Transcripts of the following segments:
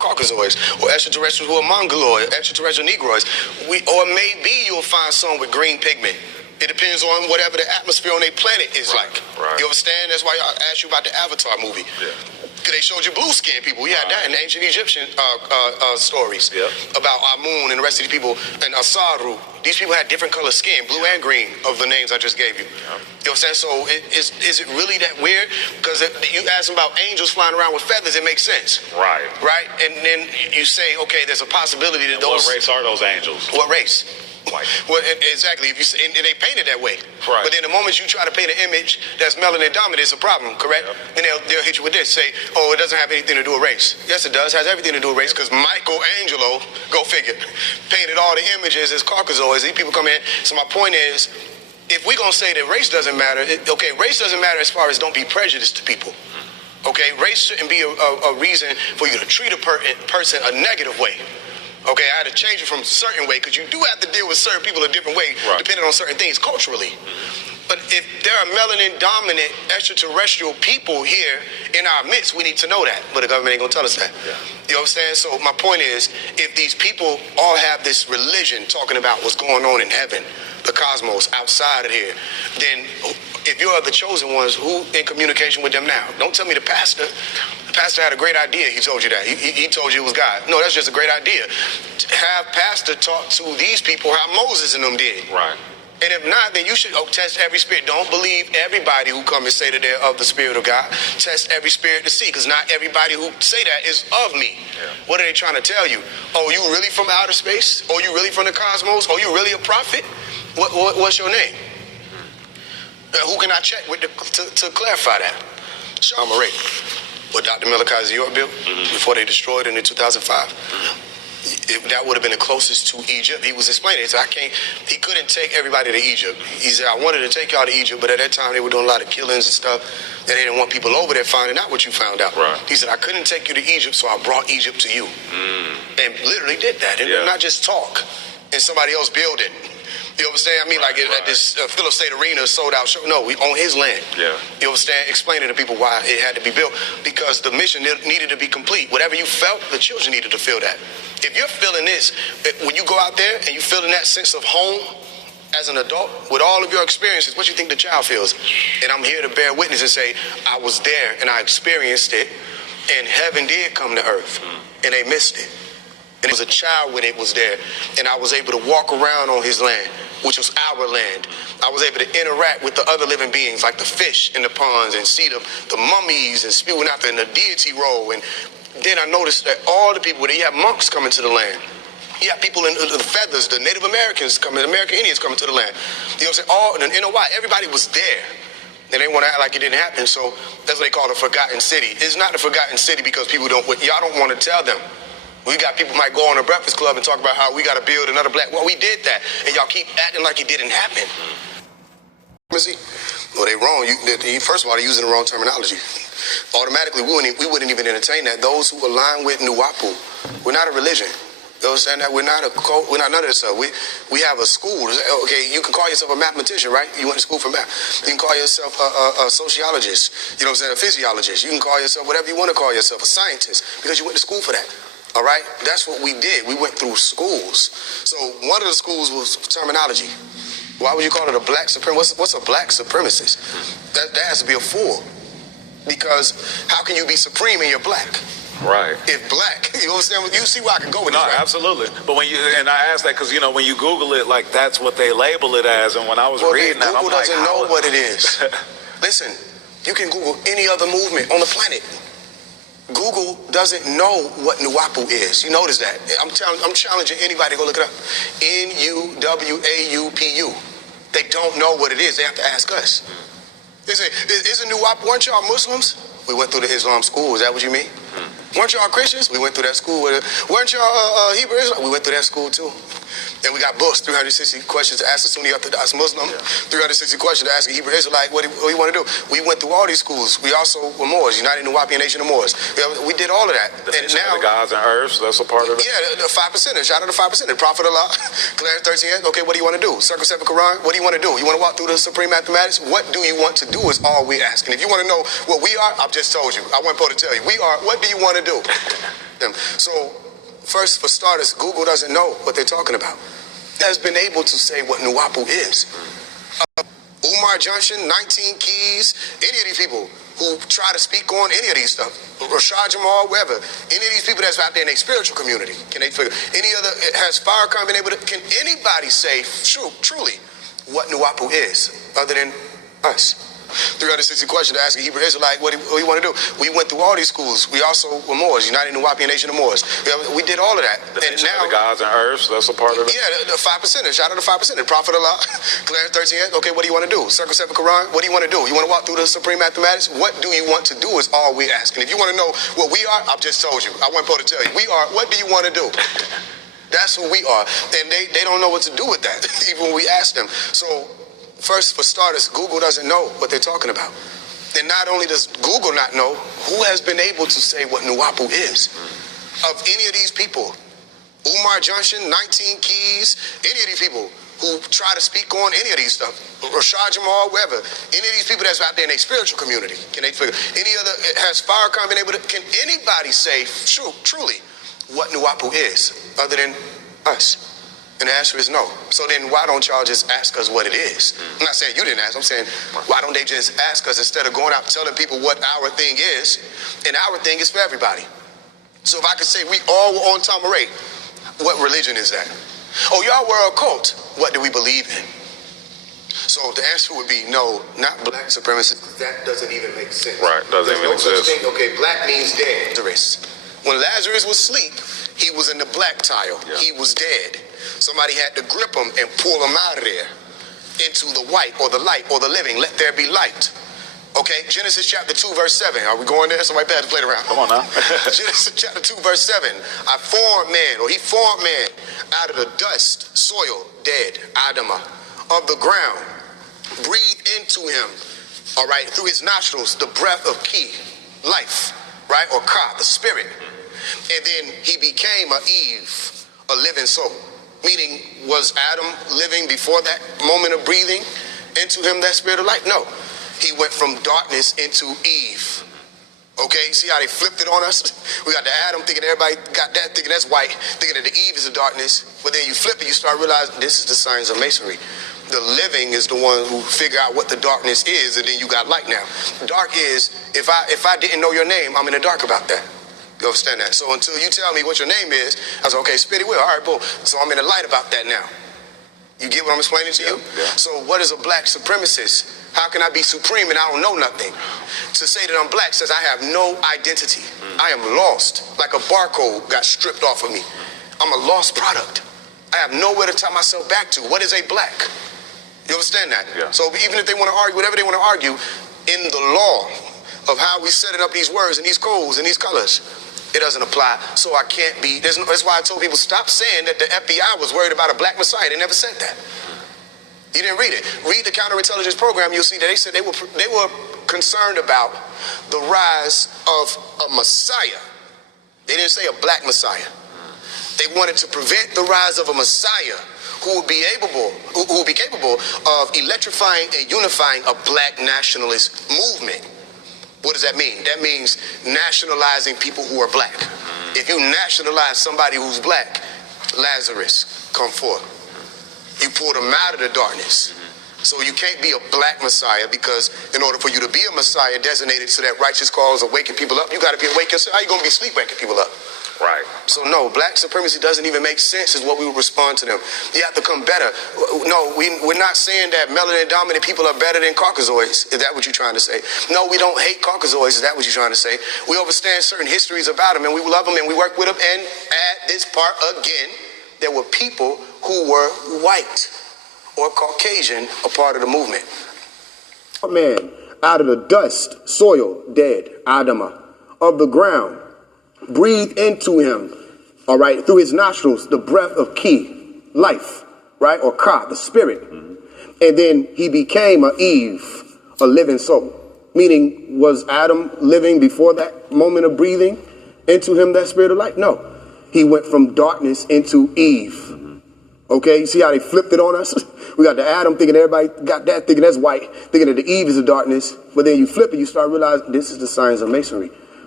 Caucasoids, or extraterrestrials who are Mongoloid, extraterrestrial Negroids. Or maybe you'll find some with green pigment. It depends on whatever the atmosphere on their planet is like. Right. You understand? That's why I asked you about the Avatar movie. Yeah. Because they showed you blue skin people. We had that in the ancient Egyptian stories about Amun and the rest of these people, and Asaru. These people had different color skin, blue and green, of the names I just gave you. You know what I'm saying? So is it really that weird? Because you ask them about angels flying around with feathers, it makes sense. Right. Right? And then you say, okay, there's a possibility that those... What race are those angels? What race? White. Well, exactly. If you say, and they paint it that way. Right. But then the moment you try to paint an image that's melanin dominant, it's a problem, correct? Then they'll hit you with this, say, oh, it doesn't have anything to do with race. Yes, it does. It has everything to do with race, because Michelangelo, go figure, painted all the images as Caucasoids. These people come in. So my point is, if we're going to say that race doesn't matter, okay, race doesn't matter as far as don't be prejudiced to people. Okay, race shouldn't be a reason for you to treat a person a negative way. Okay, I had to change it from a certain way, because you do have to deal with certain people a different way, depending on certain things culturally. But if there are melanin-dominant extraterrestrial people here in our midst, we need to know that. But the government ain't gonna tell us that. You understand? So my point is, if these people all have this religion talking about what's going on in heaven, the cosmos, outside of here, then if you are the chosen ones, who in communication with them now? Don't tell me the pastor. The pastor had a great idea. He told you that. He told you it was God. No, that's just a great idea. Have pastor talk to these people how Moses and them did. Right. And if not, then you should test every spirit. Don't believe everybody who come and say that they're of the Spirit of God. Test every spirit to see, because not everybody who say that is of me. What are they trying to tell you? Oh, you really from outer space? Oh, you really from the cosmos? Oh, you really a prophet? What's your name? Who can I check with to clarify that? Sean Murray. What Dr. Malachi York built before they destroyed it in 2005. That would have been the closest to Egypt. He was explaining it. So he couldn't take everybody to Egypt. He said, I wanted to take y'all to Egypt, but at that time they were doing a lot of killings and stuff, and they didn't want people over there finding out what you found out. Right. He said, I couldn't take you to Egypt, so I brought Egypt to you. And literally did that. And not just talk in somebody else's building. You understand? I mean, like at this Phillips State Arena sold out show. No, we on his land. You understand? Explaining to people why it had to be built, because the mission needed to be complete. Whatever you felt, the children needed to feel that. If you're feeling this, when you go out there and you're feeling that sense of home as an adult, with all of your experiences, what you think the child feels? And I'm here to bear witness and say, I was there and I experienced it, and heaven did come to earth, and they missed it. And it was a child when it was there, and I was able to walk around on his land, which was our land. I was able to interact with the other living beings, like the fish in the ponds, and see the mummies and spewing out there in the deity role. And then I noticed that all the people, you have monks coming to the land. You have people in the feathers, the Native Americans coming, American Indians coming to the land. You know what I'm saying? You know why? Everybody was there. And they want to act like it didn't happen, so that's what they call the forgotten city. It's not the forgotten city because people y'all don't want to tell them. We got people might go on a Breakfast Club and talk about how we got to build another black. Well, we did that, and y'all keep acting like it didn't happen. Well, they wrong. First of all, they're using the wrong terminology. Automatically, we wouldn't even entertain that. Those who align with Nuwapu, we're not a religion. You understand that? We're not a cult. We're not none of this stuff. We have a school. Okay, you can call yourself a mathematician, right? You went to school for math. You can call yourself a sociologist. You know what I'm saying? A physiologist. You can call yourself whatever you want to call yourself, a scientist, because you went to school for that. All right? That's what we did. We went through schools. So one of the schools was terminology. Why would you call it a black supremacist? What's a black supremacist? That has to be a fool. Because how can you be supreme and you're black? Right. If black, you understand? You see where I can go with this, right? Absolutely. But and I asked that because, when you Google it, like, that's what they label it as. And when I was reading that, I'm like, Google doesn't know what it is. Listen, you can Google any other movement on the planet. Google doesn't know what Nuwapu is. You notice that? I'm challenging anybody to go look it up. Nuwaupu. They don't know what it is. They have to ask us. They say, isn't Nuwapu, weren't y'all Muslims? We went through the Islam school. Is that what you mean? Weren't y'all Christians? We went through that school. Weren't y'all Hebrew Israel? We went through that school too. And we got books, 360 questions to ask a Sunni Orthodox Muslim, 360 questions to ask a Hebrew Israelite, what do you want to do? We went through all these schools. We also were Moors, United Nuwaubian Nation of Moors. We did all of that. And now, the gods and earths, that's a part of it? Yeah, the 5%. Shout out to the 5%. The Prophet Allah, Clarence 13. Okay, what do you want to do? Circle 7 Quran, what do you want to do? You want to walk through the supreme mathematics? What do you want to do is all we ask. And if you want to know what we are, I've just told you. I wasn't supposed to tell you. We are, what do you want to do? them. So, first, for starters, Google doesn't know what they're talking about. It has been able to say what Nuwapu is. Umar Johnson, 19 Keys, any of these people who try to speak on any of these stuff, Rashad Jamal, whoever, any of these people that's out there in a spiritual community, can they figure, any other, has Farrakhan been able to, can anybody say truly what Nuwapu is other than us? 360 questions to ask a Hebrew Israelite, what do you want to do? We went through all these schools. We also were Moors, United Nuwapian Nation of Moors. We did all of that. And now, the gods and earths, that's a part of it? Yeah, the 5%. Shout out to 5%. Prophet Allah, Clarence 13. Okay, what do you want to do? Circle 7 Quran, what do you want to do? You want to walk through the supreme mathematics? What do you want to do is all we ask. And if you want to know what we are, I've just told you. I wasn't supposed to tell you. We are, what do you want to do? That's who we are. And they don't know what to do with that, even when we ask them. So, first, for starters, Google doesn't know what they're talking about. And not only does Google not know, who has been able to say what Nuwapu is? Of any of these people, Umar Johnson, 19 Keys, any of these people who try to speak on any of these stuff, Rashad Jamal, whoever, any of these people that's out there in a spiritual community, can they figure, any other, has Farrakhan been able to, can anybody say truly what Nuwapu is other than us? And the answer is no. So then why don't y'all just ask us what it is? I'm not saying you didn't ask. I'm saying why don't they just ask us instead of going out telling people what our thing is? And our thing is for everybody. So if I could say we all were on Tamaray, what religion is that? Oh, y'all were a cult. What do we believe in? So the answer would be no, not black supremacists. That doesn't even make sense. Right, doesn't even exist. Okay, black means dead. When Lazarus was asleep, he was in the black tile. Yeah. He was dead. Somebody had to grip him and pull him out of there into the white or the light or the living. Let there be light. Okay, Genesis chapter 2, verse 7. Are we going there? Somebody better play it around. Come on now. Genesis chapter 2, verse 7. I formed man, or he formed man out of the dust, soil, dead, Adamah, of the ground. Breathed into him, all right, through his nostrils, the breath of Ki, life, right, or Ka, the spirit. And then he became a Eve, a living soul. Meaning, was Adam living before that moment of breathing into him that spirit of life? No. He went from darkness into Eve. Okay, see how they flipped it on us? We got the Adam thinking everybody got that, thinking that's white, thinking that the Eve is the darkness. But then you flip it, you start realizing this is the science of masonry. The living is the one who figure out what the darkness is, and then you got light now. Dark is, if I didn't know your name, I'm in the dark about that. You understand that? So until you tell me what your name is, I was okay, Spitty Will, all right, boom. So I'm in the light about that now. You get what I'm explaining to you? Yeah. So what is a black supremacist? How can I be supreme and I don't know nothing? To say that I'm black says I have no identity. I am lost, like a barcode got stripped off of me. I'm a lost product. I have nowhere to tie myself back to. What is a black? You understand that? Yeah. So even if they want to argue, whatever they want to argue, in the law of how we setting up these words and these codes and these colors, it doesn't apply, so I can't be. That's why I told people, stop saying that the FBI was worried about a black messiah. They never said that. You didn't read it. Read the counterintelligence program, you'll see that they said they were concerned about the rise of a messiah. They didn't say a black messiah. They wanted to prevent the rise of a messiah who would be capable of electrifying and unifying a black nationalist movement. What does that mean? That means nationalizing people who are black. If you nationalize somebody who's black, Lazarus, come forth. You pulled him out of the darkness. So you can't be a black messiah, because in order for you to be a messiah designated to that righteous cause of waking people up, you got to be awake yourself. How you going to be asleep waking people up? Right. So no, black supremacy doesn't even make sense is what we would respond to them. You have to come better. No, we're not saying that melanin dominant people are better than Caucasoids. Is that what you're trying to say? No, we don't hate Caucasoids. Is that what you're trying to say? We understand certain histories about them, and we love them, and we work with them. And at this part again, there were people who were white or Caucasian a part of the movement. Man, out of the dust, soil, dead, Adamah, of the ground, breathed into him, all right, through his nostrils, the breath of Ki, life, right, or Ka, the spirit. And then he became a Eve, a living soul. Meaning, was Adam living before that moment of breathing into him that spirit of life? No. He went from darkness into Eve. Okay, you see how they flipped it on us? We got the Adam thinking everybody got that, thinking that's white, thinking that the Eve is the darkness. But then you flip it, you start realizing this is the science of masonry.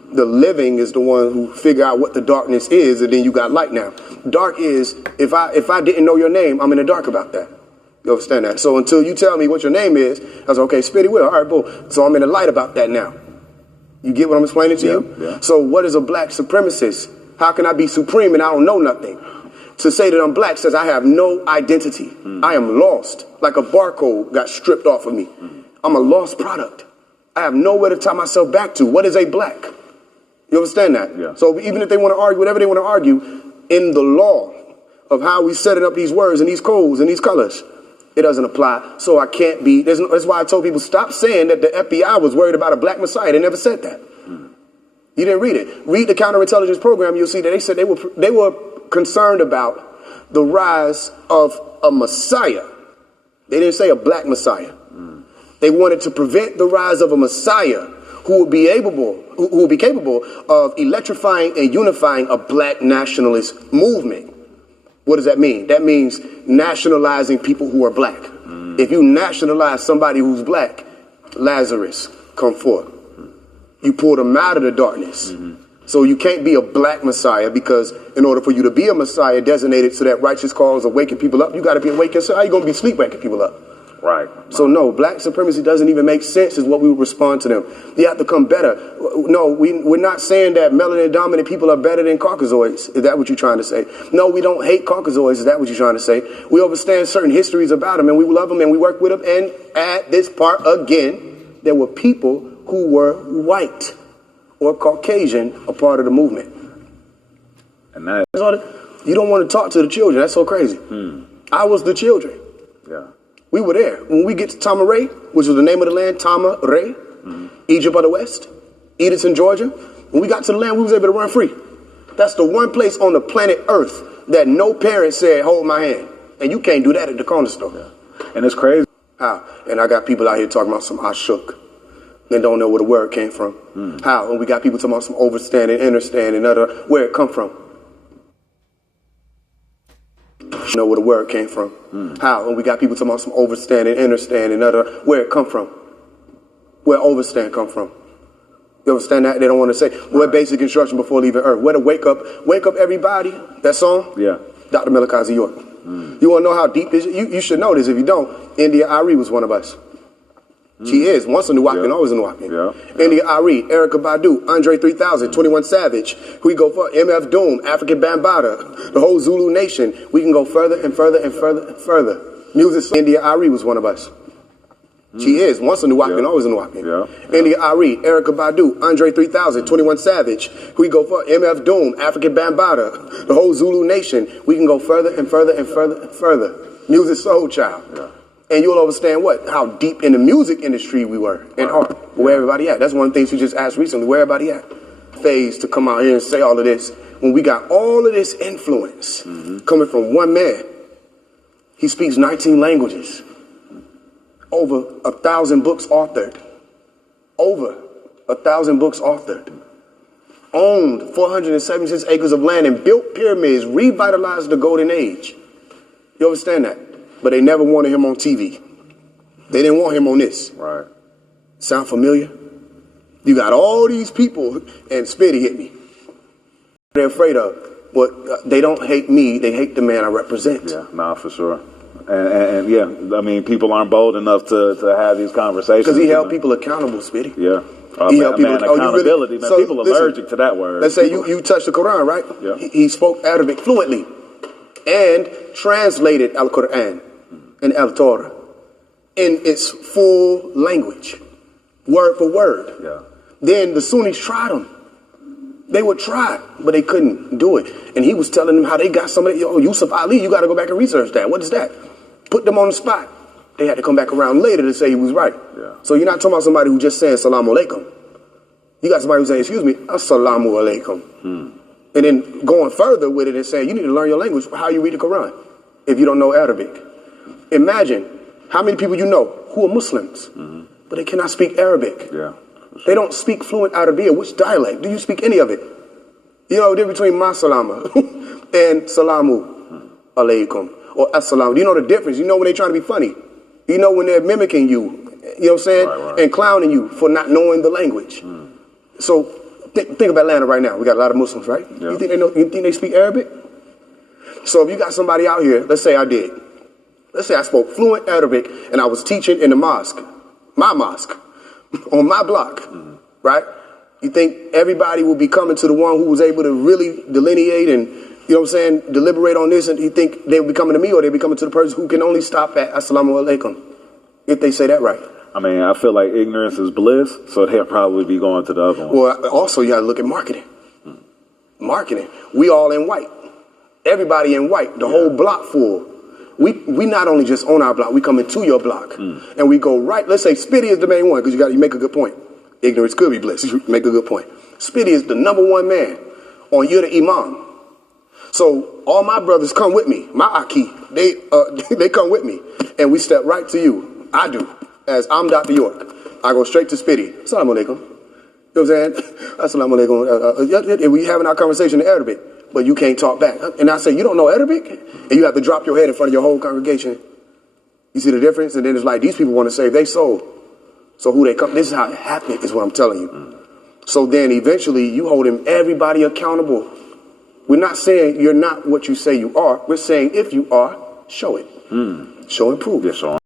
The living is the one who figure out what the darkness is, and then you got light now. Dark is, if I didn't know your name, I'm in the dark about that. You understand that? So until you tell me what your name is, I was okay, Spitty Will. All right, boom. So I'm in the light about that now. You get what I'm explaining to you? Yeah. So what is a black supremacist? How can I be supreme and I don't know nothing? To say that I'm black says I have no identity. I am lost. Like a barcode got stripped off of me. I'm a lost product. I have nowhere to tie myself back to. What is a black? You understand that? Yeah. So even if they want to argue, whatever they want to argue, in the law of how we setting up these words and these codes and these colors, it doesn't apply. So I can't be. That's why I told people, stop saying that the FBI was worried about a black messiah. They never said that. You didn't read it. Read the counterintelligence program. You'll see that they said they were concerned about the rise of a messiah. They didn't say a black messiah. They wanted to prevent the rise of a messiah who would be capable of electrifying and unifying a black nationalist movement. What does that mean? That means nationalizing people who are black. If you nationalize somebody who's black, Lazarus, come forth. You pulled him out of the darkness. So you can't be a black messiah, because in order for you to be a messiah designated so that righteous cause of waking people up, you got to be awake yourself. How are you going to be sleep waking people up? Right. So no, black supremacy doesn't even make sense is what we would respond to them. You have to come better. No, we're not saying that melanin dominant people are better than Caucasoids. Is that what you're trying to say? No, we don't hate Caucasoids. Is that what you're trying to say? We understand certain histories about them, and we love them, and we work with them. And at this part again, there were people who were white or Caucasian a part of the movement. And that, you don't want to talk to the children. That's so crazy. I was the children. yeah. We were there. When we get to Tama-Re, which was the name of the land, Tama-Re, Egypt of the West, Edison, Georgia, when we got to the land, we was able to run free. That's the one place on the planet Earth that no parent said, hold my hand. And you can't do that at the corner store. Yeah. And it's crazy. How? And I got people out here talking about some I shook. They don't know where the word came from. How? And we got people talking about some overstanding, understanding, other, where it come from. Know where the word came from. How? And we got people talking about some overstanding, understanding, other, where it come from. Where overstand come from. You understand that? They don't want to say, where basic instruction before leaving Earth. Where to wake up everybody. That song? Yeah. Dr. Melikazi York. You want to know how deep this is? You should know this. If you don't, India Ari was one of us. She is. Once a Nuwapian, always a Nuwapian. Yeah. India Ari, Erykah Badu, Andre 3000, 21 Savage. We go for MF Doom, African Bambaataa, the whole Zulu nation. We can go further and further and further and further. Music. India Ari was one of us. She is. Once a Nuwapian, always a Nuwapian. Yeah. India Ari, Erykah Badu, Andre 3000, 21 Savage. We go for MF Doom, African Bambaataa, the whole Zulu nation. We can go further and further and further and further. Music Soul Child. Yeah. And you'll understand how deep in the music industry we were, and art, where everybody at. That's one of the things you just asked recently, where everybody at. FAISE to come out here and say all of this, when we got all of this influence coming from one man. He speaks 19 languages, over 1,000 books authored, owned 476 acres of land and built pyramids, revitalized the golden age. You understand that? But they never wanted him on TV. They didn't want him on this. Right. Sound familiar? You got all these people, and Spitty hit me. They're afraid of. But they don't hate me. They hate the man I represent. Yeah, nah, for sure. And yeah, I mean, people aren't bold enough to have these conversations. Because he held people accountable, Spitty. Yeah. He held people accountability. Man, so, people allergic to that word. Let's say you touched the Quran, right? Yeah. He spoke Arabic fluently and translated Al-Quran and Al-Torah in its full language, word for word. Yeah. Then the Sunnis tried him. They would try, but they couldn't do it. And he was telling them how they got somebody, Yusuf Ali, you got to go back and research that. What is that? Put them on the spot. They had to come back around later to say he was right. Yeah. So you're not talking about somebody who just saying Salamu Alaikum. You got somebody who's saying, excuse me, Assalamu Alaikum. And then going further with it and saying, you need to learn your language, how you read the Quran, if you don't know Arabic. Imagine how many people you know who are Muslims, but they cannot speak Arabic. Yeah. They don't speak fluent Arabic. Which dialect? Do you speak any of it? You know the difference between ma salama and salamu alaikum or assalamu. Do you know the difference? You know when they're trying to be funny. You know when they're mimicking you, you know what I'm saying? Right. And clowning you for not knowing the language. So Think of Atlanta right now. We got a lot of Muslims, right? Yeah. You think they speak Arabic? So if you got somebody out here, let's say I did. Let's say I spoke fluent Arabic and I was teaching in the mosque, my mosque, on my block, right? You think everybody will be coming to the one who was able to really delineate and, you know what I'm saying, deliberate on this, and you think they will be coming to me, or they be coming to the person who can only stop at Assalamu alaikum, if they say that right? I mean, I feel like ignorance is bliss, so they'll probably be going to the other one. Well, also you got to look at marketing. Marketing. We all in white. Everybody in white. The whole block full. We not only just on our block, we come into your block. And we go right. Let's say Spitty is the main one, because you make a good point. Ignorance could be bliss. You make a good point. Spitty is the #1 man on You're the Imam. So all my brothers come with me. My Aki, they come with me. And we step right to you. I do. As I'm Dr. York. I go straight to Spitty. Assalamu alaikum. You know what I'm saying? Assalamu alaikum. And we having our conversation in Arabic, but you can't talk back. And I say, you don't know Arabic? And you have to drop your head in front of your whole congregation. You see the difference? And then it's like, these people want to save their soul. So who they come, this is how it happened, is what I'm telling you. So then eventually you holding everybody accountable. We're not saying you're not what you say you are. We're saying if you are, show it. Show and prove. Yes, sir.